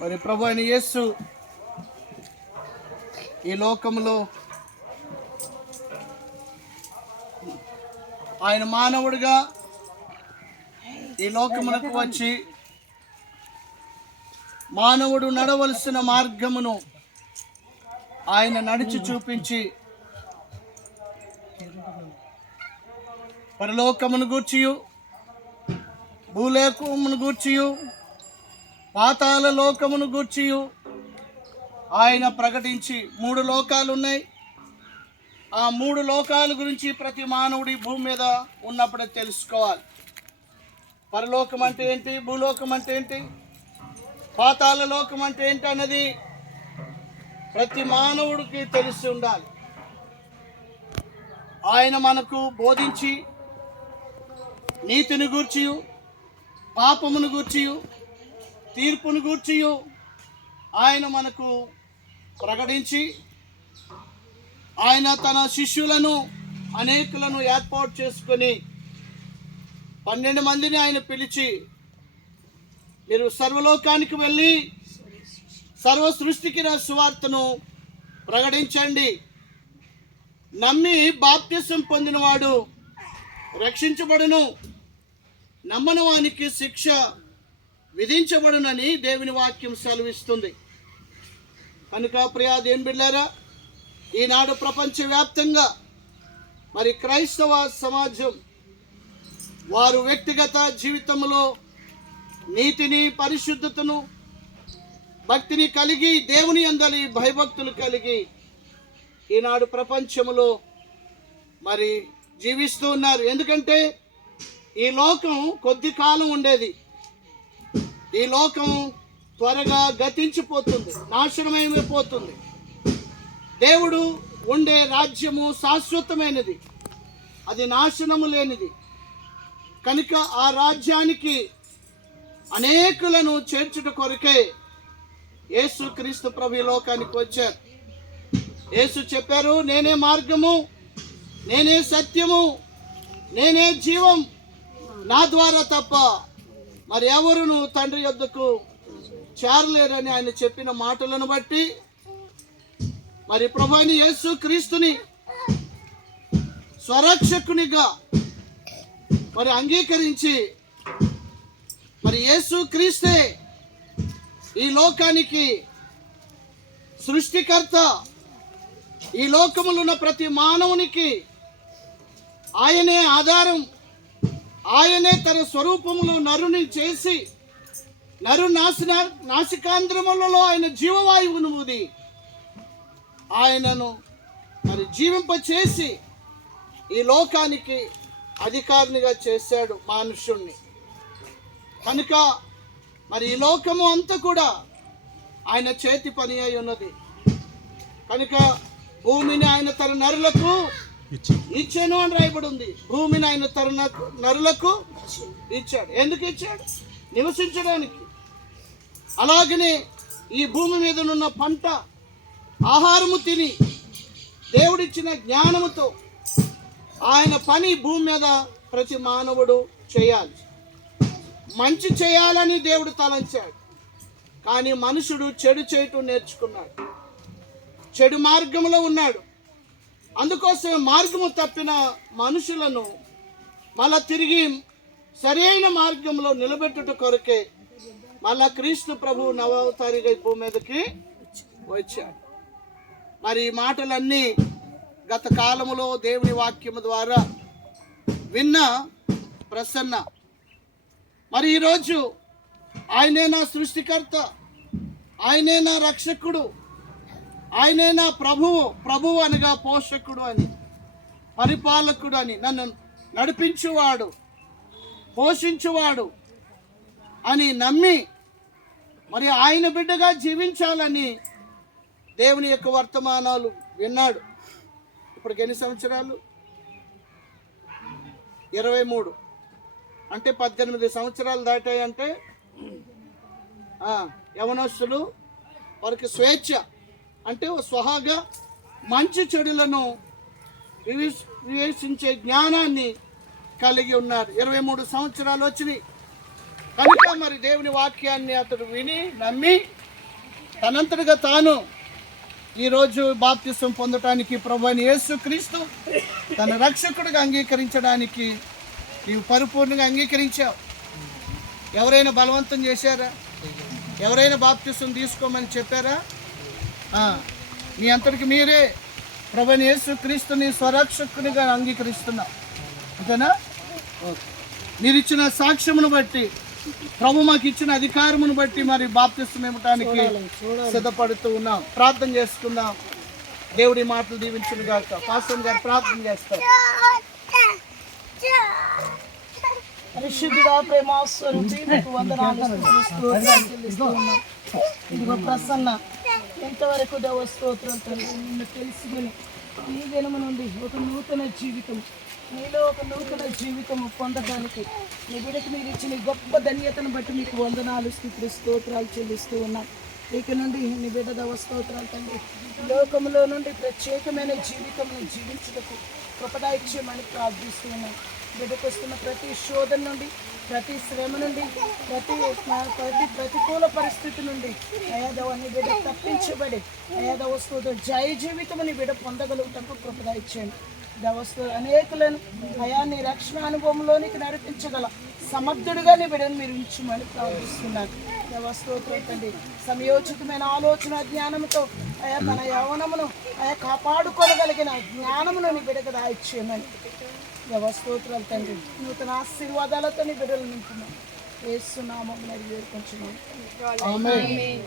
మరి ప్రభు అయిన యేసు ఈ లోకంలో ఆయన మానవుడిగా ఈ లోకమునకు వచ్చి మానవుడు నడవలసిన మార్గమును ఆయన నడిచి చూపించి పరలోకమును గూర్చియు భూలేకమును గూర్చియు పాతాల లోకమును గూర్చియు. ఆయన ప్రకటించి మూడు లోకాలు ఉన్నాయి ఆ మూడు లోకాల గురించి ప్రతి మానవుడి భూమి మీద ఉన్నప్పుడే తెలుసుకోవాలి. పరలోకం అంటే ఏంటి? భూలోకం అంటే ఏంటి? పాతాల లోకం అంటే ఏంటన్నది ప్రతి మానవుడికి తెలిసి ఉండాలి. ఆయన మనకు బోధించి నీతిని గూర్చియు పాపమును గూర్చియు తీర్పును గూర్చియు ఆయన మనకు ప్రకటించి ఆయన తన శిష్యులను అనేకులను ఏర్పాటు చేసుకొని పన్నెండు మందిని ఆయన పిలిచి మీరు సర్వలోకానికి వెళ్ళి సర్వ సృష్టికి నా సువార్తను ప్రకటించండి. నమ్మి బాప్త్యసం పొందినవాడు రక్షించబడును. నమ్మని వానికి శిక్ష విధించబడునని దేవుని వాక్యం సెలవిస్తుంది. కనుక ప్రియా దేని బిడ్డారా ఈనాడు ప్రపంచవ్యాప్తంగా మరి క్రైస్తవ సమాజం వారు వ్యక్తిగత జీవితంలో నీతిని పరిశుద్ధతను భక్తిని కలిగి దేవుని అందలి భయభక్తులు కలిగి ఈనాడు ప్రపంచంలో మరి జీవిస్తూ ఉన్నారు. ఎందుకంటే ఈ లోకం కొద్ది కాలం ఉండేది. ఈ లోకం త్వరగా గతించిపోతుంది నాశనమైపోతుంది. దేవుడు ఉండే రాజ్యము శాశ్వతమైనది. అది నాశనము లేనిది. కనుక ఆ రాజ్యానికి అనేకులను చేర్చుట కొరకే యేసుక్రీస్తు ప్రభు లోకానికి వచ్చారు. యేసు చెప్పారు నేనే మార్గము నేనే సత్యము నేనే జీవం నా ద్వారా తప్ప మరి ఎవరును తండ్రి యొద్దకు చేరలేరని ఆయన చెప్పిన మాటలను బట్టి మరి ప్రభాని యేసు క్రీస్తుని స్వరక్షకునిగా మరి అంగీకరించి మరి యేసు క్రీస్తే ఈ లోకానికి సృష్టికర్త. ఈ లోకములో ఉన్న ప్రతి మానవునికి ఆయనే ఆధారం. ఆయనే తన స్వరూపములో నరుని చేసి నరు నాశన నాసికాంధ్రములలో ఆయన జీవవాయువును ఊది. ఆయనను మరి జీవింప చేసి ఈ లోకానికి అధికారినిగా చేశాడు మనుషుణ్ణి కనుక మరి ఈ లోకము అంతా కూడా ఆయన చేతి పని అయి ఉన్నది. కనుక భూమిని ఆయన తన నరులకు ఇచ్చాను అని రాయబడి ఉంది భూమిని ఆయన తన నరులకు ఇచ్చాడు. ఎందుకు ఇచ్చాడు? నివసించడానికి. అలాగనే ఈ భూమి మీద ఉన్న పంట ఆహారము తిని దేవుడిచ్చిన జ్ఞానముతో ఆయన పని భూమి మీద ప్రతి మానవుడు చేయాలి. మంచి చేయాలని దేవుడు తలంచాడు. కానీ మనుషుడు చెడు చేయటం నేర్చుకున్నాడు. చెడు మార్గంలో ఉన్నాడు. అందుకోసమే మార్గము తప్పిన మనుషులను మళ్ళా తిరిగి సరైన మార్గంలో నిలబెట్టుట కొరకే మళ్ళా క్రీస్తు ప్రభు నవావతారిగా భూమి మీదకి వచ్చాడు. మరి ఈ మాటలన్నీ గత కాలములో దేవుని వాక్యము ద్వారా విన్న ప్రసన్న మరి ఈరోజు ఆయనే నా సృష్టికర్త ఆయనే నా రక్షకుడు ఆయనే నా ప్రభువు ప్రభువు అనగా పోషకుడు అని పరిపాలకుడు అని నన్ను నడిపించువాడు పోషించువాడు అని నమ్మి మరి ఆయన బిడ్డగా జీవించాలని దేవుని యొక్క వర్తమానాలు విన్నాడు. ఇప్పటికి ఎన్ని సంవత్సరాలు? ఇరవై మూడు. అంటే పద్దెనిమిది సంవత్సరాలు దాటాయంటే యవనస్తులు వారికి స్వేచ్ఛ అంటే స్వహాగా మంచి చెడులను వివే వివేచించే జ్ఞానాన్ని కలిగి ఉన్నారు. ఇరవై మూడు సంవత్సరాలు వచ్చినాయి. కనుక మరి దేవుని వాక్యాన్ని అతడు విని నమ్మి తనంతటిగా తాను ఈరోజు బాప్తిసం పొందటానికి ప్రభు యేసుక్రీస్తు తన రక్షకుడిగా అంగీకరించడానికి నీవు పరిపూర్ణంగా అంగీకరించావు. ఎవరైనా బలవంతం చేశారా? ఎవరైనా బాప్తిసం తీసుకోమని చెప్పారా? ఆ, మీ అంతటికి మీరే ప్రభుని యేసు క్రీస్తుని స్వరక్షకునిగా అంగీకరిస్తున్నాం. అంతేనా? ఓకే. మీరు ఇచ్చిన సాక్ష్యమును బట్టి ప్రభు మాకు ఇచ్చిన అధికారమును బట్టి మరి బాప్తిసం ఇవ్వటానికి సిద్ధపడుతూ ఉన్నాం. ప్రార్థన చేసుకుందాం. దేవుడి మాటలు దీవించిన గాక పాస్టర్ గారు ప్రార్థన చేస్తారు. పరిశుద్ధుడా ప్రేమ స్వరూపి నీకు వందనాలు స్తోత్రాలు ఇదిగో ప్రసన్న ఎంతవరకు దేవ స్తోత్రం నిన్ను తెలుసుకుని ఈ దినము నుండి ఒక నూతన జీవితం నీలో ఒక నూతన జీవితం పొందడానికి నీ బిడ్డకు మీరు ఇచ్చిన గొప్ప ధన్యతను బట్టి మీకు వందనాలు స్థితులు స్తోత్రాలు చెల్లిస్తూ ఉన్నాం ఇక నుండి నీ బిడ్డ దేవ స్తోత్రాలు తండ్రి లోకంలో నుండి ప్రత్యేకమైన జీవితం జీవించుటకు కృపదాయిత్యమని ప్రార్థిస్తూ ఉన్నాం బిడ్డకు వస్తున్న ప్రతి శోధన నుండి ప్రతి శ్రమ నుండి ప్రతి ప్రతి ప్రతికూల పరిస్థితి నుండి అయాదవాన్ని బిడ్డ తప్పించబడి అయాదవ వస్తువుతో జయ జీవితముని బిడ్డ పొందగలుగుటకు కృపదాయిచ్చేయండి దవస్తు అనేకులను భయాన్ని రక్షణ అనుభవంలోనికి నడిపించగల సమర్థుడిగా నీ బిడ్డను మీరు ఉంచమని ప్రార్థిస్తున్నాను దేవస్తోత్రం సమయోచితమైన ఆలోచన జ్ఞానంతో అయా తన యవనమును అయా కాపాడుకోగలిగిన జ్ఞానమును నీ బిడ్డకు దాయిచ్చేయమని దేవస్తోత్రాలు తండ్రి. నూతన ఆశీర్వాదాలతో నీ బిడ్డలు నింపున్నాం. వేస్తున్నాము మరి వేడుకొంచున్నాం ఆమేన్.